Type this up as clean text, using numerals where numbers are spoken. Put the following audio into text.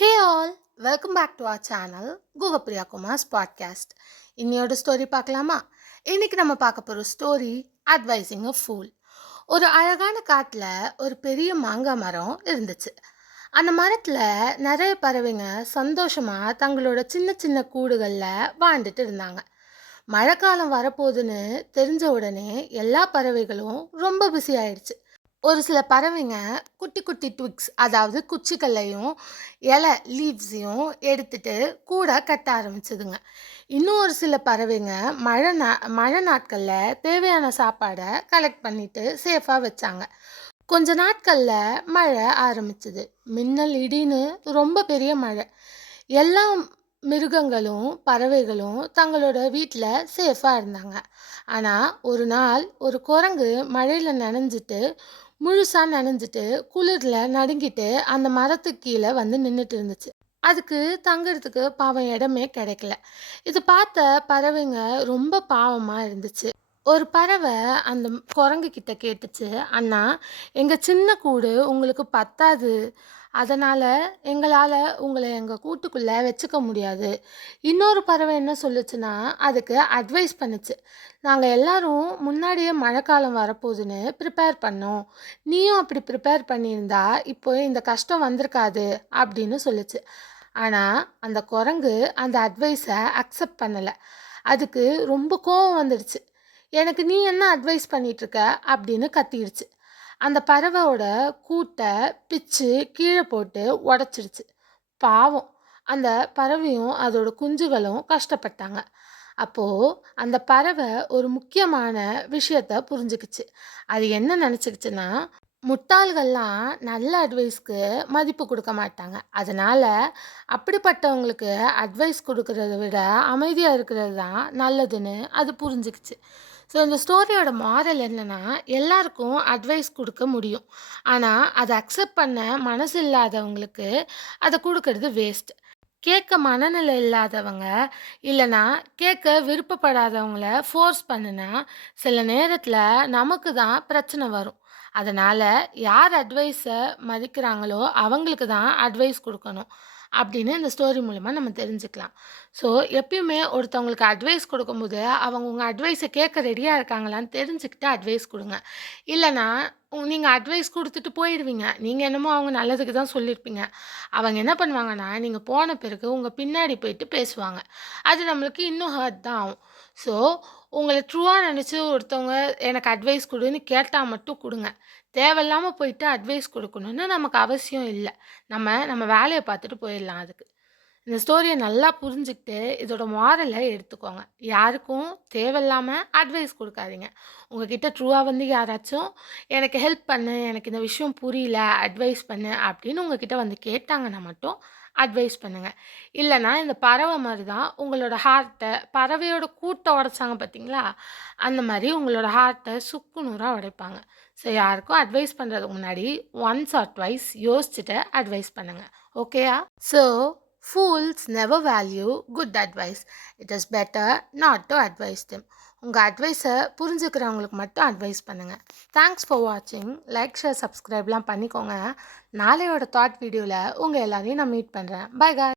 Hey all, welcome back to our channel Gugapriya Kumar's podcast. இன்னையோட story பார்க்கலாமா? இன்னைக்கு நம்ம பார்க்க போகிற ஸ்டோரி அட்வைசிங் அ ஃபூல். ஒரு அழகான காட்டில் ஒரு பெரிய மாங்காய் மரம் இருந்துச்சு. அந்த மரத்தில் நிறைய பறவைங்க சந்தோஷமாக தங்களோட சின்ன சின்ன கூடுகளில் வாழ்ந்துட்டு இருந்தாங்க. மழைக்காலம் வரப்போகுதுன்னு தெரிஞ்ச உடனே எல்லா பறவைகளும் ரொம்ப பிஸி ஆயிடுச்சு. ஒரு சில பறவைங்க குட்டி குட்டி ட்விக்ஸ், அதாவது குச்சிகளையும் இலை லீவ்ஸையும் எடுத்துட்டு கூட கட்ட ஆரம்பிச்சதுங்க. இன்னும் ஒரு சில பறவைங்க மழை நாட்களில் தேவையான சாப்பாடை கலெக்ட் பண்ணிட்டு சேஃபாக வச்சாங்க. கொஞ்ச நாட்களில் மழை ஆரம்பிச்சது. மின்னல் இடின்னு ரொம்ப பெரிய மழை. எல்லா மிருகங்களும் பறவைகளும் தங்களோட வீட்டில் சேஃபாக இருந்தாங்க. ஆனால் ஒரு நாள் ஒரு குரங்கு மழையில் முழுசாக நனைஞ்சிட்டு குளிரில் நடுங்கிட்டு அந்த மரத்துக்கு கீழே வந்து நின்றுட்டு இருந்துச்சு. அதுக்கு தங்குறதுக்கு பாவம் இடமே கிடைக்கல. இது பார்த்த பறவைங்க ரொம்ப பாவமாக இருந்துச்சு. ஒரு பறவை அந்த குரங்கு கிட்ட கேட்டுச்சு, அண்ணா, எங்கள் சின்ன கூடு உங்களுக்கு பத்தாது, அதனால் எங்களால் உங்களை எங்கள் கூட்டுக்குள்ளே வச்சுக்க முடியாது. இன்னொரு பறவை என்ன சொல்லுச்சுன்னா, அதுக்கு அட்வைஸ் பண்ணுச்சு, நாங்கள் எல்லாரும் முன்னாடியே மழைக்காலம் வரப்போகுதுன்னு ப்ரிப்பேர் பண்ணோம், நீயும் அப்படி ப்ரிப்பேர் பண்ணியிருந்தா இப்போ இந்த கஷ்டம் வந்திருக்காது அப்படின்னு சொல்லுச்சு. ஆனால் அந்த குரங்கு அந்த அட்வைஸை அக்செப்ட் பண்ணலை. அதுக்கு ரொம்ப கோவம் வந்துடுச்சு. எனக்கு நீ என்ன அட்வைஸ் பண்ணிகிட்ருக்க அப்படின்னு கத்திடுச்சு. அந்த பறவையோட கூட்டை பிச்சு கீழே போட்டு உடச்சிடுச்சு. பாவம், அந்த பறவையும் அதோட குஞ்சுகளும் கஷ்டப்பட்டாங்க. அப்போது அந்த பறவை ஒரு முக்கியமான விஷயத்த புரிஞ்சுக்கிச்சு. அது என்ன நினச்சிக்கிச்சுன்னா, முட்டாள்கள்லாம் நல்ல அட்வைஸ்க்கு மதிப்பு கொடுக்க மாட்டாங்க, அதனால் அப்படிப்பட்டவங்களுக்கு அட்வைஸ் கொடுக்கறத விட அமைதியாக இருக்கிறது தான் நல்லதுன்னு அது புரிஞ்சுக்கிச்சு. ஸோ இந்த ஸ்டோரியோட மாரல் என்னென்னா, எல்லாருக்கும் அட்வைஸ் கொடுக்க முடியும், ஆனால் அதை அக்செப்ட் பண்ண மனசு இல்லாதவங்களுக்கு அதை கொடுக்கறது வேஸ்ட். கேட்க மனநிலை இல்லாதவங்க இல்லைனா கேட்க விருப்பப்படாதவங்கள ஃபோர்ஸ் பண்ணுனா சில நேரத்தில் நமக்கு தான் பிரச்சனை வரும். அதனால் யார் அட்வைஸை மதிக்கிறாங்களோ அவங்களுக்கு தான் அட்வைஸ் கொடுக்கணும் அப்படின்னு இந்த ஸ்டோரி மூலமாக நம்ம தெரிஞ்சுக்கலாம். ஸோ எப்பயுமே ஒருத்தவங்களுக்கு அட்வைஸ் கொடுக்கும்போது அவங்க உங்கள் அட்வைஸை கேட்க ரெடியாக இருக்காங்களான்னு தெரிஞ்சுக்கிட்டு அட்வைஸ் கொடுங்க. இல்லைனா நீங்கள் அட்வைஸ் கொடுத்துட்டு போயிடுவீங்க, நீங்கள் என்னமோ அவங்க நல்லதுக்கு தான் சொல்லியிருப்பீங்க. அவங்க என்ன பண்ணுவாங்கன்னா, நீங்கள் போன பிறகு உங்கள் பின்னாடி போயிட்டு பேசுவாங்க. அது நம்மளுக்கு இன்னும் ஹர்ட் தான் ஆகும். ஸோ உங்களை ட்ரூவாக நினச்சி ஒருத்தவங்க எனக்கு அட்வைஸ் கொடுன்னு கேட்டால் மட்டும் கொடுங்க. தேவையில்லாமல் போயிட்டு அட்வைஸ் கொடுக்கணுன்னு நமக்கு அவசியம் இல்லை. நம்ம வேலையை பார்த்துட்டு போயிடலாம் அதுக்கு. இந்த ஸ்டோரியை நல்லா புரிஞ்சுக்கிட்டு இதோட மாரலை எடுத்துக்கோங்க. யாருக்கும் தேவையில்லாமல் அட்வைஸ் கொடுக்காதீங்க. உங்ககிட்ட ட்ரூவாக வந்து யாராச்சும் எனக்கு ஹெல்ப் பண்ணு, எனக்கு இந்த விஷயம் புரியல, அட்வைஸ் பண்ணு அப்படின்னு உங்ககிட்ட வந்து கேட்டாங்கன்னா மட்டும் அட்வைஸ் பண்ணுங்கள். இல்லைனா இந்த பறவை மாதிரி தான் உங்களோட ஹார்ட்டை, பறவையோட கூட்டை உடைச்சாங்க பார்த்தீங்களா, அந்த மாதிரி உங்களோட ஹார்ட்டை சுக்கு நூறாக உடைப்பாங்க. ஸோ யாருக்கும் அட்வைஸ் பண்ணுறதுக்கு முன்னாடி ஒன்ஸ் ஆர் ட்வைஸ் யோசிச்சுட்டு அட்வைஸ் பண்ணுங்கள். ஓகேயா? So fools never value good advice. It is better not to advise them. உங்கள் அட்வைஸை புரிஞ்சுக்கிறவங்களுக்கு மட்டும் அட்வைஸ் பண்ணுங்கள். தேங்க்ஸ் ஃபார் வாட்சிங். லைக், ஷேர், சப்ஸ்கிரைப்லாம் பண்ணிக்கோங்க. நாளையோட தாட் வீடியோவில் உங்கள் எல்லாரையும் நான் மீட் பண்ணுறேன். பை காய்.